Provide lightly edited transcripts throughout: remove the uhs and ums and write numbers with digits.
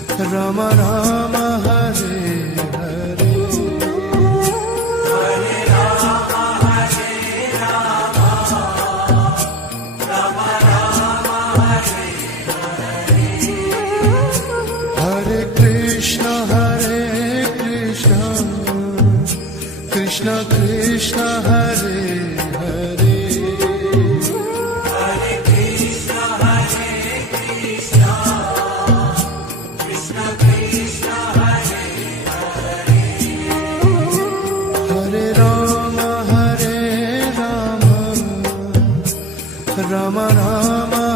Rama Rama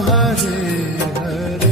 Hare Hare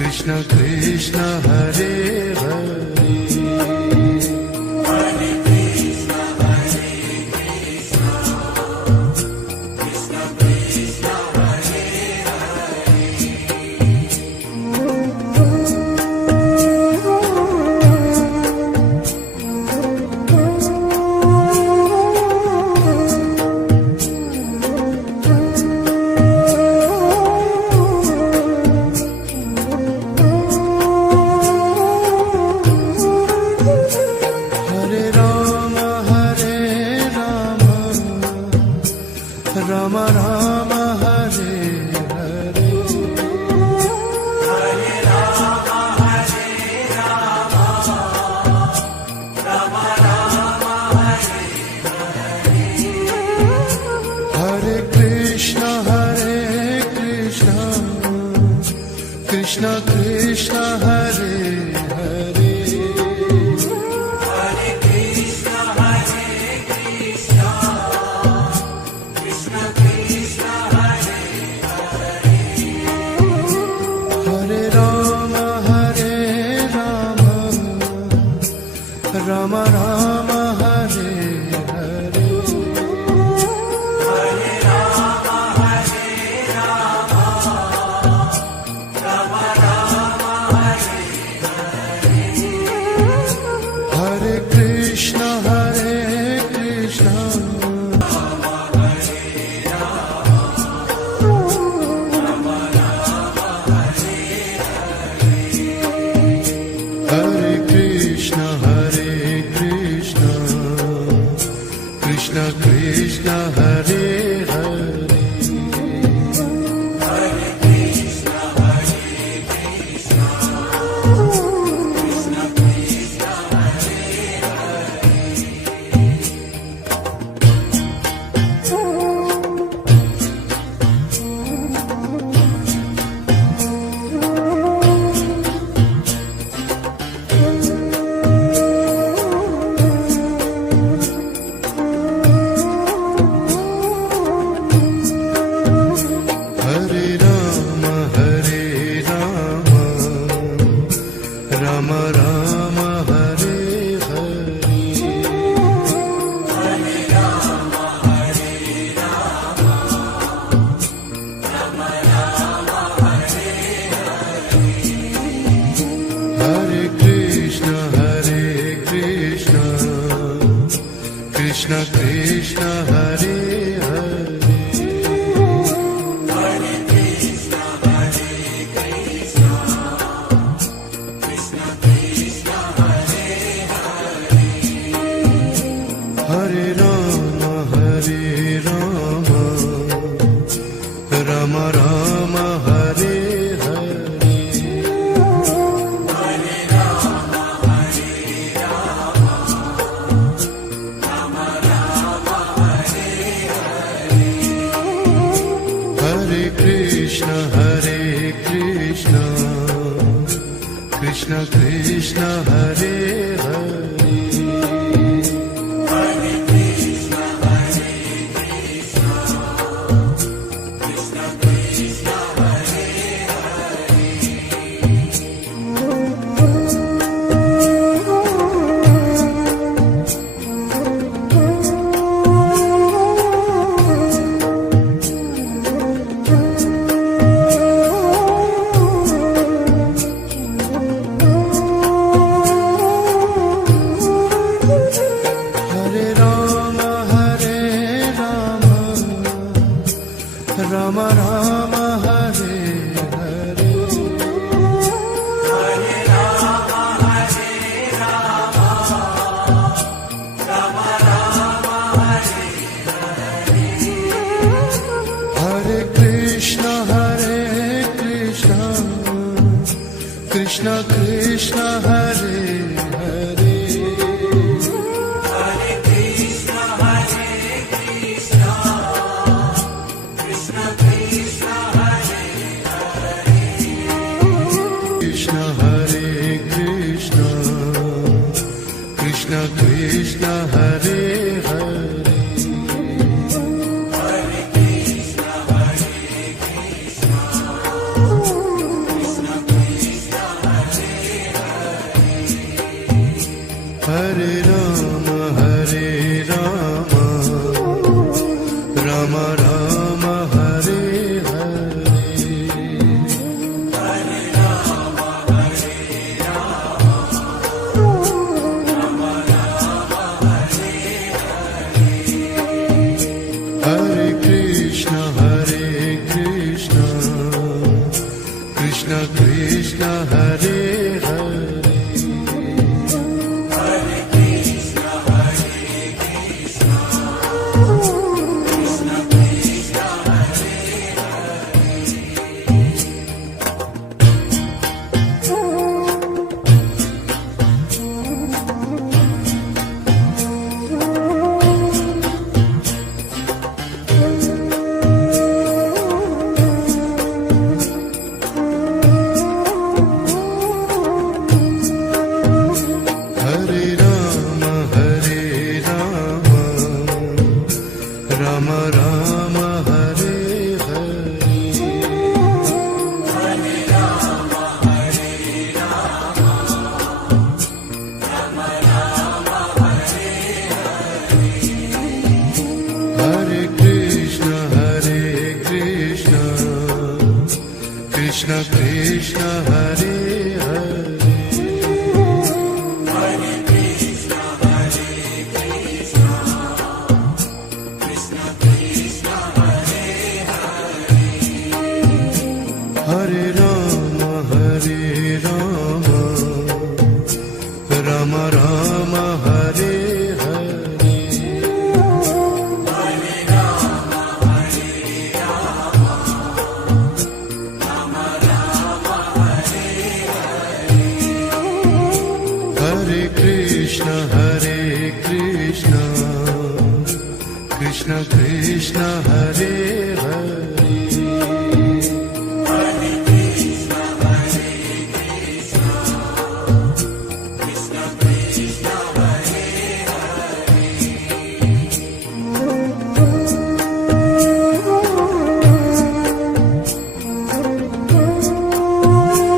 Krishna Krishna Hare Hare Hare Krishna Hare Krishna Krishna Krishna Hare Rama Rama Hare Hare Hare Rama Hare Rama Rama Rama Hare Hare Hare Krishna Krishna Krishna Hare Hare Rama Rama Hare Hare Hare Rama Hare Rama Rama Rama Hare Hare Hare Krishna Rama Hare Rama Rama Rama Hare Hare Krishna Krishna Krishna Hare Hare Hare Krishna Krishna Krishna Hare Rama Rama Hare Hare Hare Rama Hare Rama Rama Rama Hare Hare Hare Krishna Krishna Krishna Hare Hare Hare Krishna Krishna Krishna Krishna Hare Hare Hare Rama Rama Rama Hare Hare Hare Rama Hare Rama Rama Rama Hare Hare Hare Krishna Krishna Krishna Hare Hare Hare Krishna Krishna Krishna Krishna Hare Rama Rama Hare Hare Hare Rama Hare Rama Rama Rama Hare Hare Hare Krishna Krishna Krishna Hare Hare Hare Krishna Krishna Krishna Krishna Hare Hare Krishna Krishna Krishna Krishna Hare Hare Hare Krishna Krishna Krishna Krishna Krishna Hare Hare Krishna Krishna Hare Hare Hare Krishna Krishna Krishna Krishna Hare Hare Hare Rama Rama Rama Hare Hare Krishna Krishna Hare Hare Hare Krishna Krishna Krishna Krishna Hare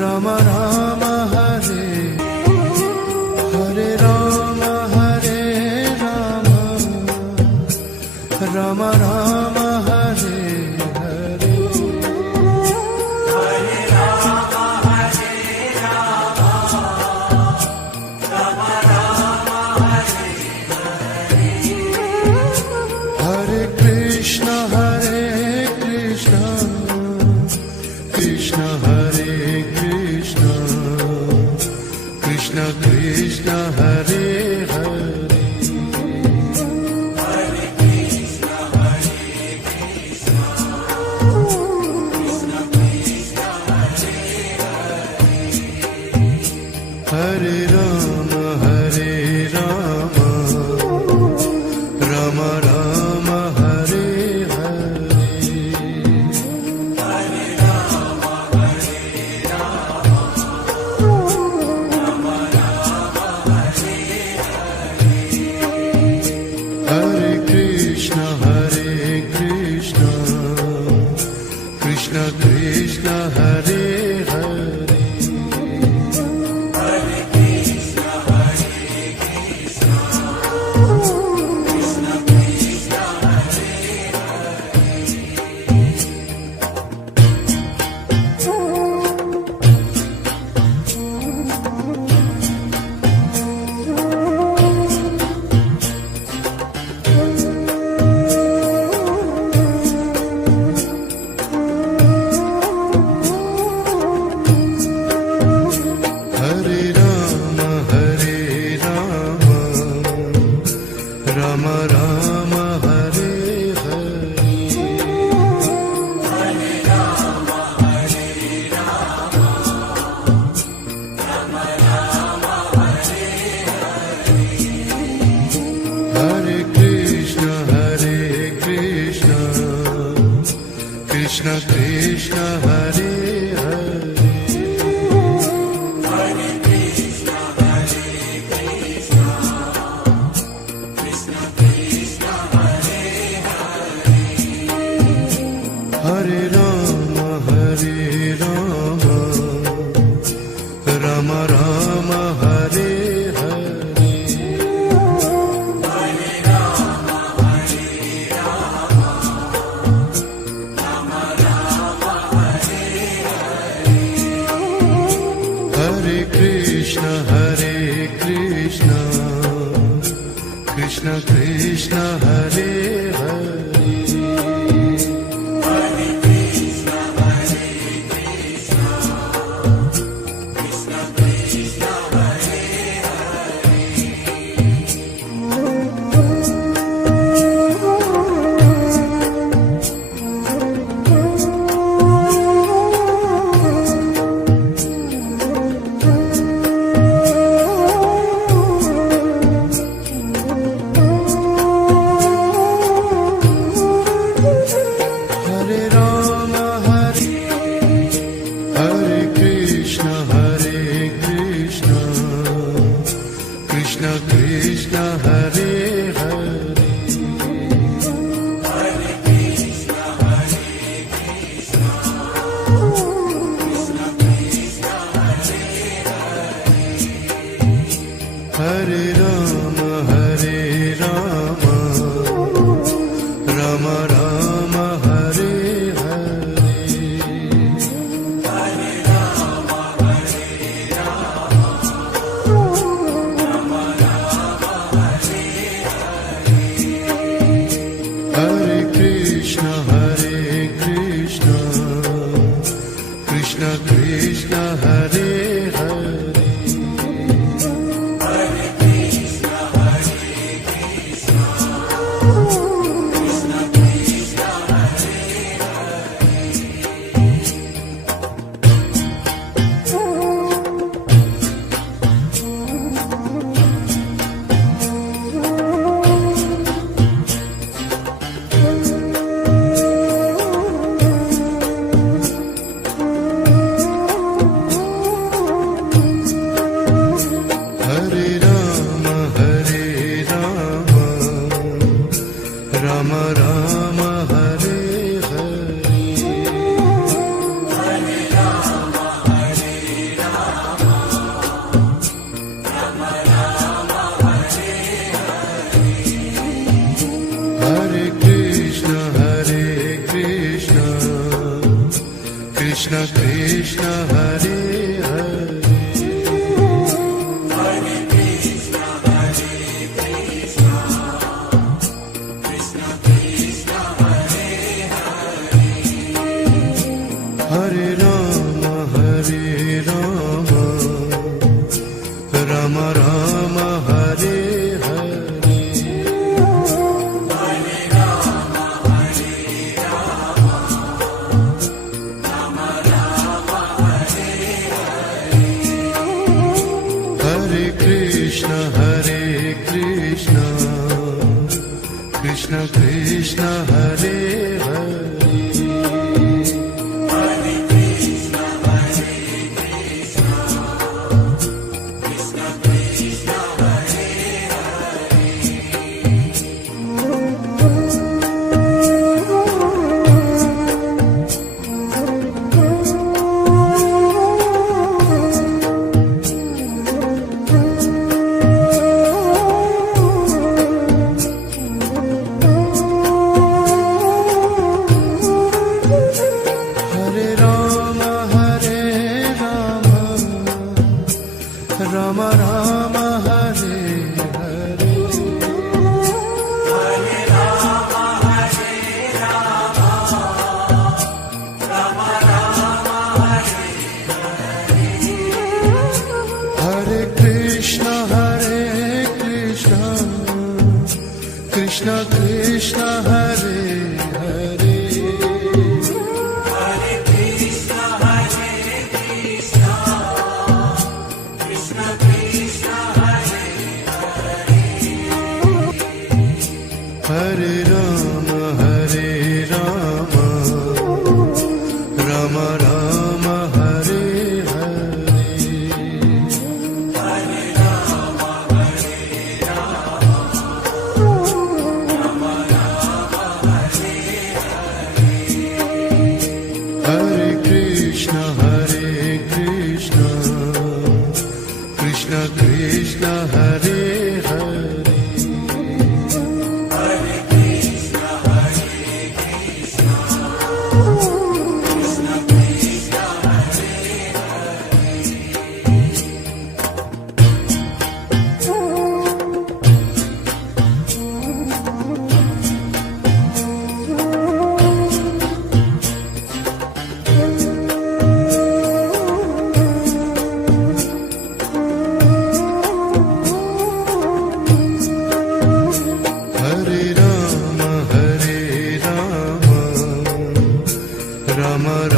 Rama Rama Hare Hare Rama Hare Rama Rama Rama Hare Hare Hare Rama Hare Rama Rama Rama Hare Hare Hare Krishna Krishna Hare Krishna Krishna Krishna Hare Hare Hare Krishna Krishna Krishna Krishna Hare Hare Hare Rama Rama Rama Hare Hare Krishna Krishna Hare Hare Hare Krishna Krishna Krishna Krishna Hare Rama Rama Hare Hare Hare Rama Hare Rama Rama Rama Hare Hare Hare Krishna Krishna Krishna Hare Hare Hare Krishna Krishna Krishna Krishna Hare Hare Hare Rama Rama Rama Hare Hare Hare Rama Rama Krishna Krishna Hare Hare Hare Ram Ram Ram Hare Hare Hare Krishna Krishna Krishna Hare Hare Ram Ram Hare Hare Hare Krishna Krishna Krishna Hare Hare Hare Ram Ram Ram Hare Hare Hare Krishna Krishna Krishna Hare Hare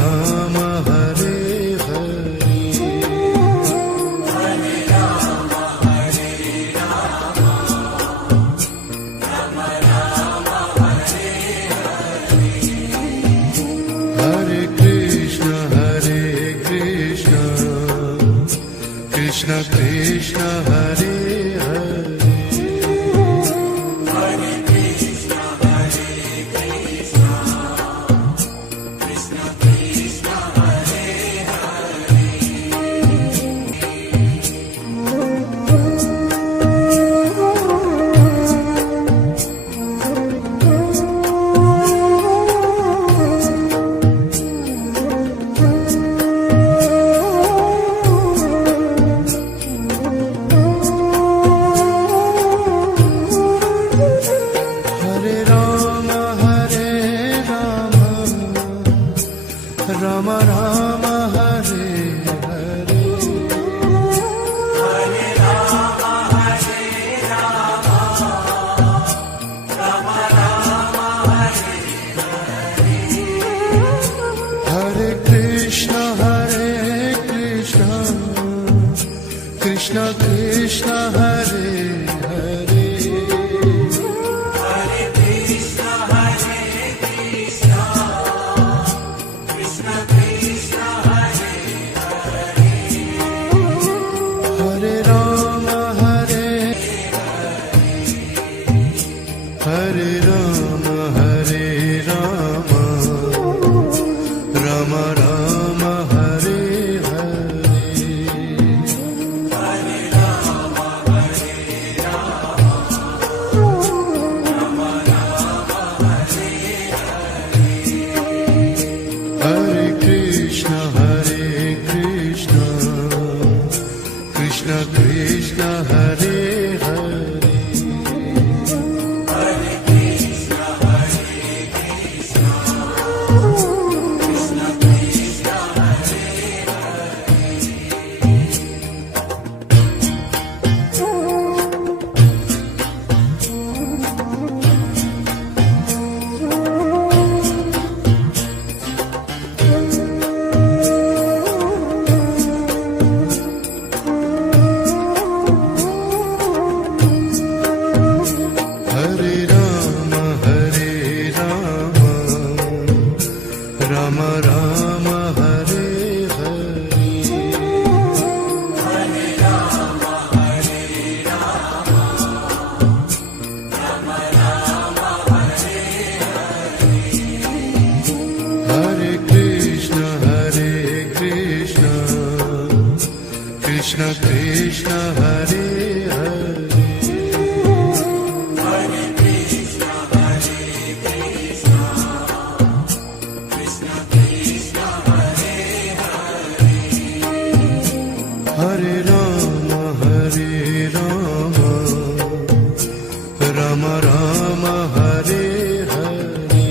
Ram Hare Hare Hare Krishna Krishna Krishna Hare Hare Ram Ram Hare Hare Hare Krishna Krishna Krishna Hare Hare Hare Ram Ram Ram Hare Hare Hare Krishna Krishna Krishna Hare Hare Ram Ram Hare Hare Hare Krishna Krishna Krishna Hare Hare Hare Ram Ram Ram Hare Hare Hare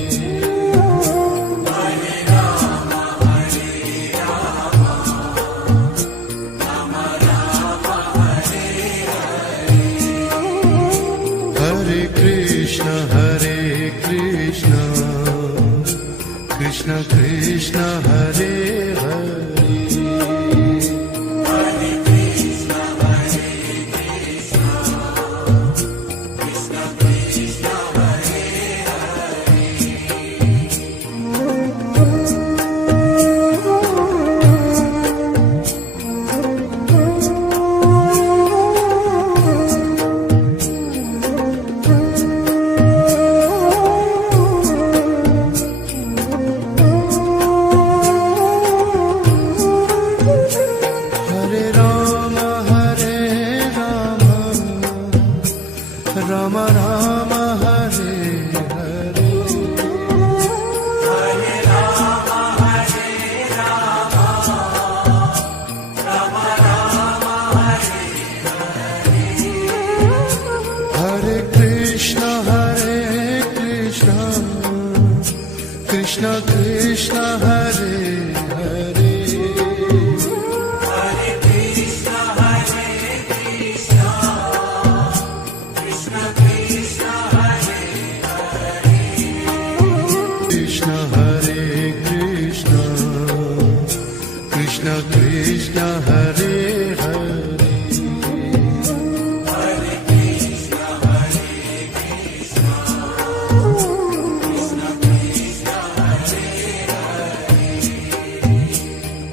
Krishna Krishna Hare Hare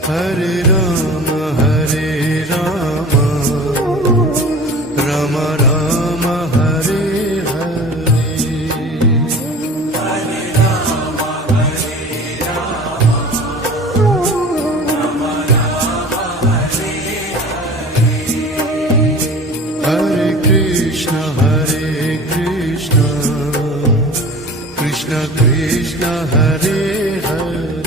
Hare Rama Hare Rama Rama Rama Hare Hare Hare Krishna Krishna Krishna Hare Hare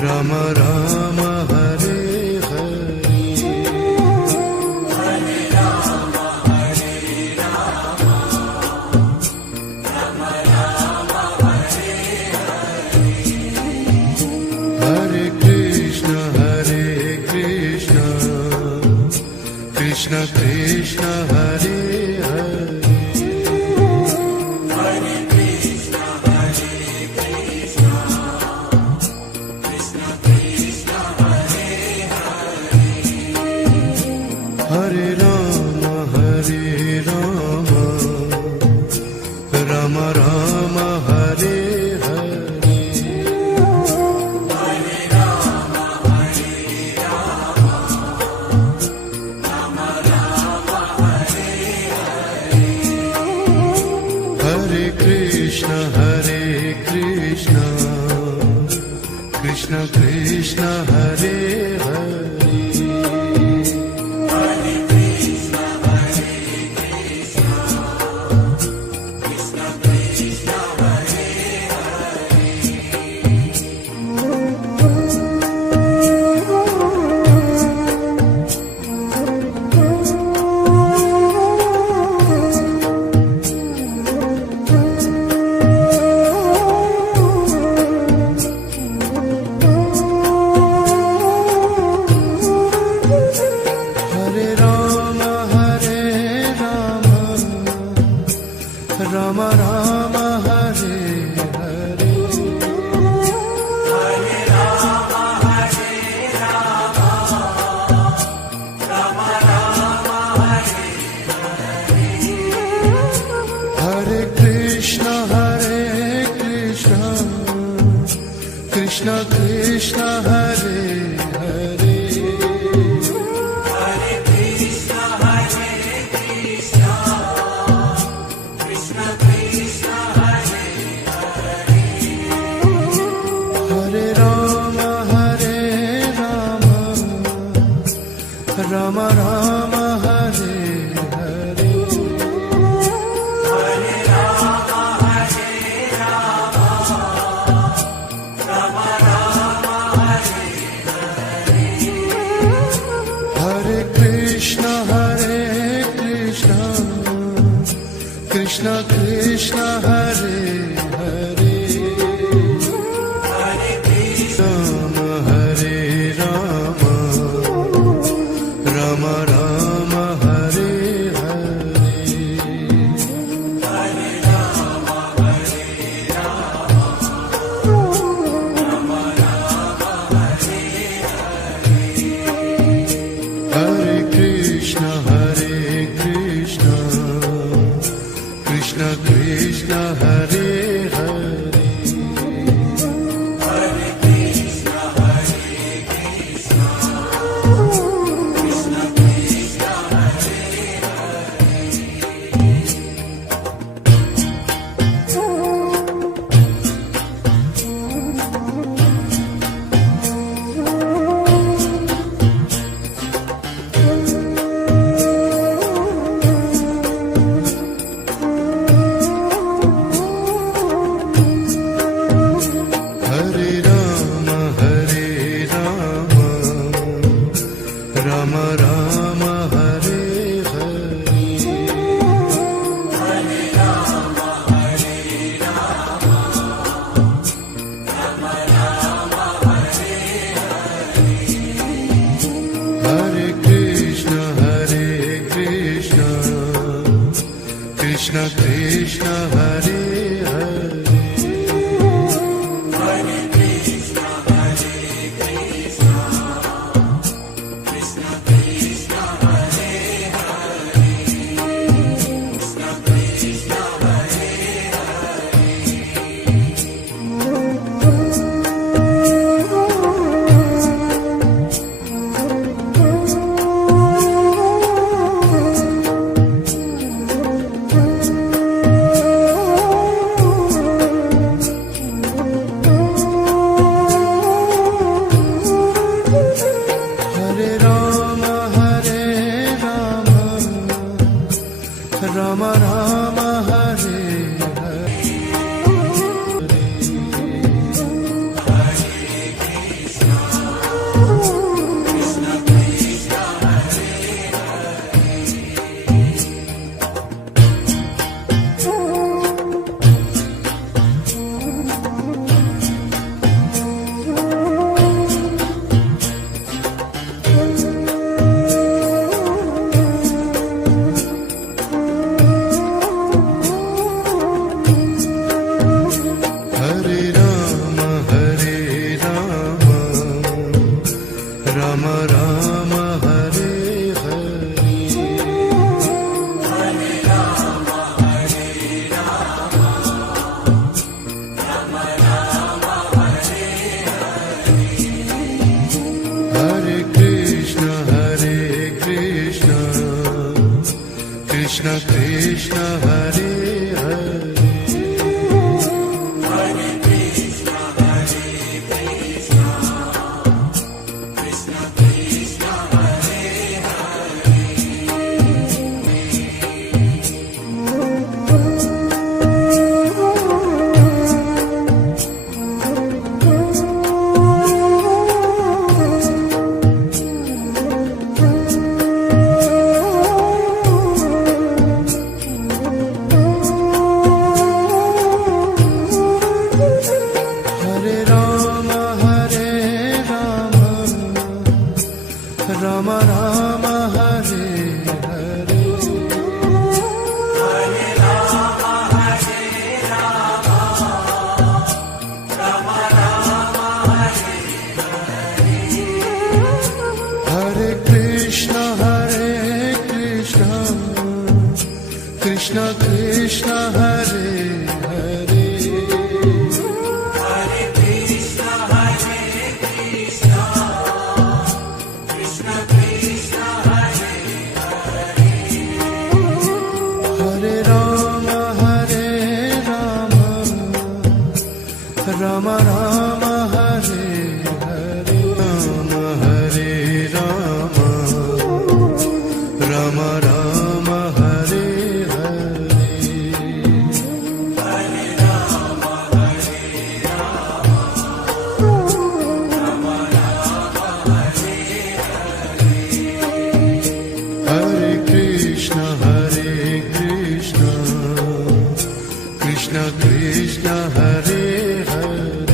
Rama Rama Hare Hare Hare Krishna Krishna Krishna Hare Hare Hare Rama Rama Rama Hare Hare Hare Krishna Krishna Krishna Hare Hare Rama Rama Hare Hare Hare Rama Hare Rama Rama Rama Hare Hare Krishna Krishna Krishna Hare Hare Hare Krishna Krishna Krishna Krishna Hare Hare Rama Rama Rama Hare Hare Hare Rama Hare Rama Rama Rama Hare Hare Krishna Krishna Krishna Hare Hare Hare Krishna Rama Rama Rama Hare Hare Hare Rama Hare Rama Rama Rama Hare Hare Krishna Krishna Krishna Hare Hare Hare Krishna Krishna Krishna Krishna Hare Krishna Hare Hare Hare Krishna, Hare Krishna, Krishna Krishna, Hare Hare, Krishna Krishna, Hare Hare Rama Hare Rama Rama Rama Hare Hare Krishna Krishna, Hare Hare Rama Hare Rama Rama Rama Hare Hare Hare Krishna Krishna Krishna Hare Hare Hare Krishna, Hare Krishna, Krishna Krishna, Hare Hare Rama Hare Rama Rama Rama Hare Hare Hare Krishna Krishna Krishna Hare Hare Hare Krishna, Hare Krishna, Krishna Krishna, Hare Hare Rama Hare Rama Rama Rama Hare Hare Rama Hare Rama Rama Rama Hare Hare Hare Krishna Krishna Krishna Hare Hare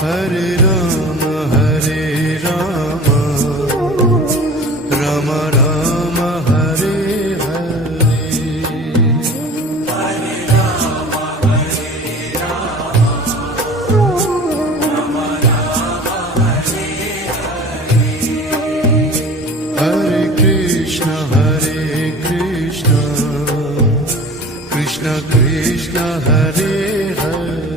Hare Rama Hare Rama Rama Rama Hare Hare Hare Krishna Krishna Krishna Hare Hare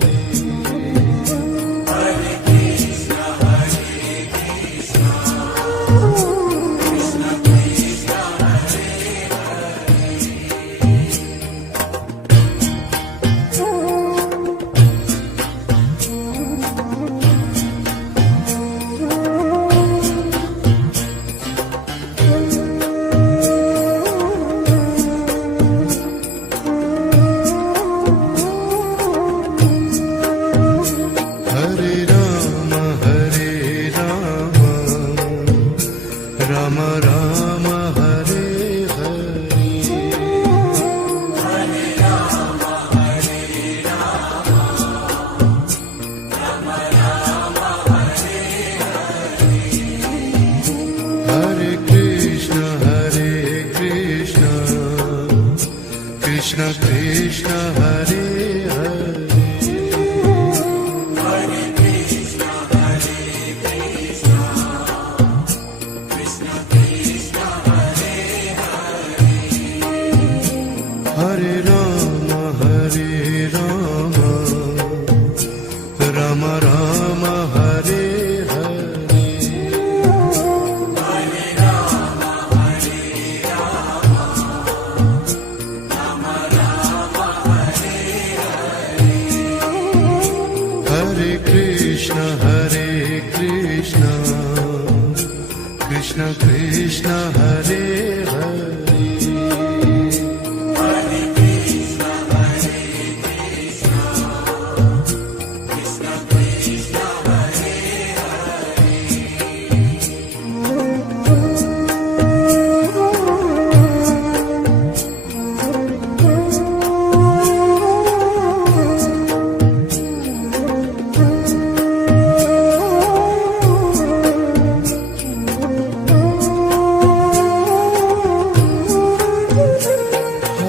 Krishna Krishna Hare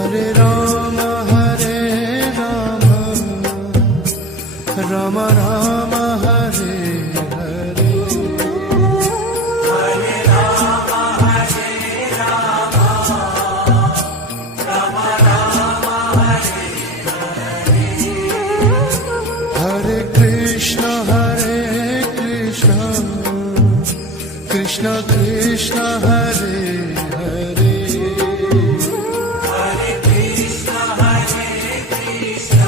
Hare Ram Ram Hare Hare Hare Ram Hare Ram Ram Ram Hare Hare Krishna Krishna Krishna Hare Hare Hare Krishna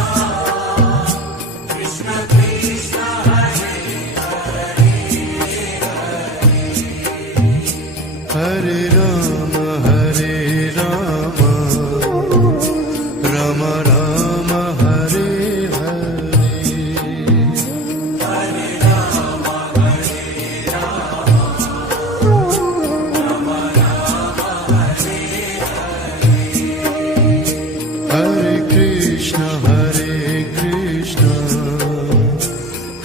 Krishna Krishna Hare Hare Ram Ram Ram Hare Hare Hare Ram Hare Ram Ram Ram Hare Hare Krishna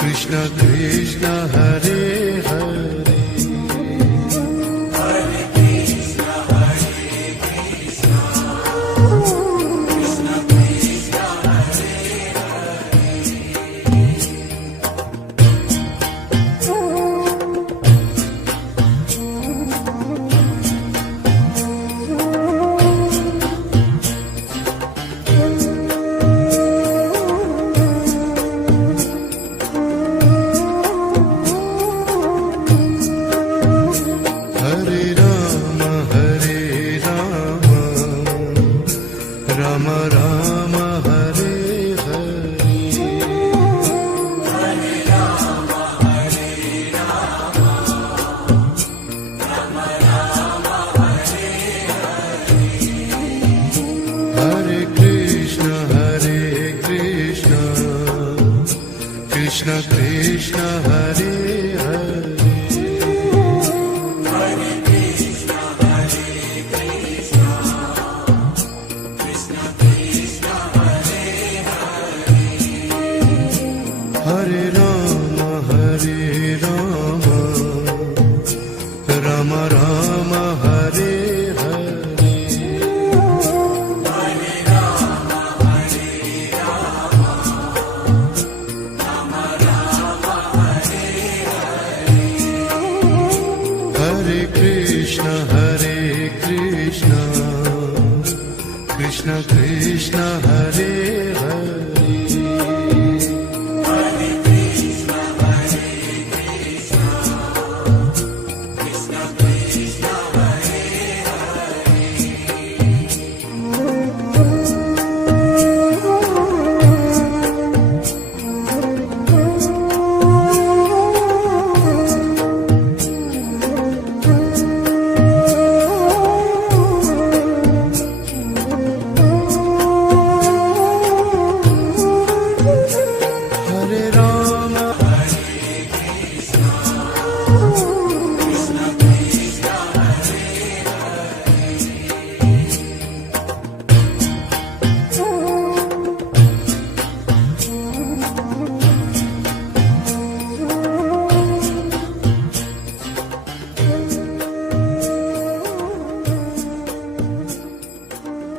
Krishna Krishna Hare Hare Hare Krishna Krishna Krishna Hare Hare Ram Ram Ram Hare Hare Hare Ram Hare Ram Ram Ram Hare Hare Krishna Krishna Krishna Hare Hare Hare Krishna Krishna Krishna Hare Hare Ram Ram Ram Hare Hare Hare Ram Hare Ram Ram Ram Hare Hare Krishna Krishna Krishna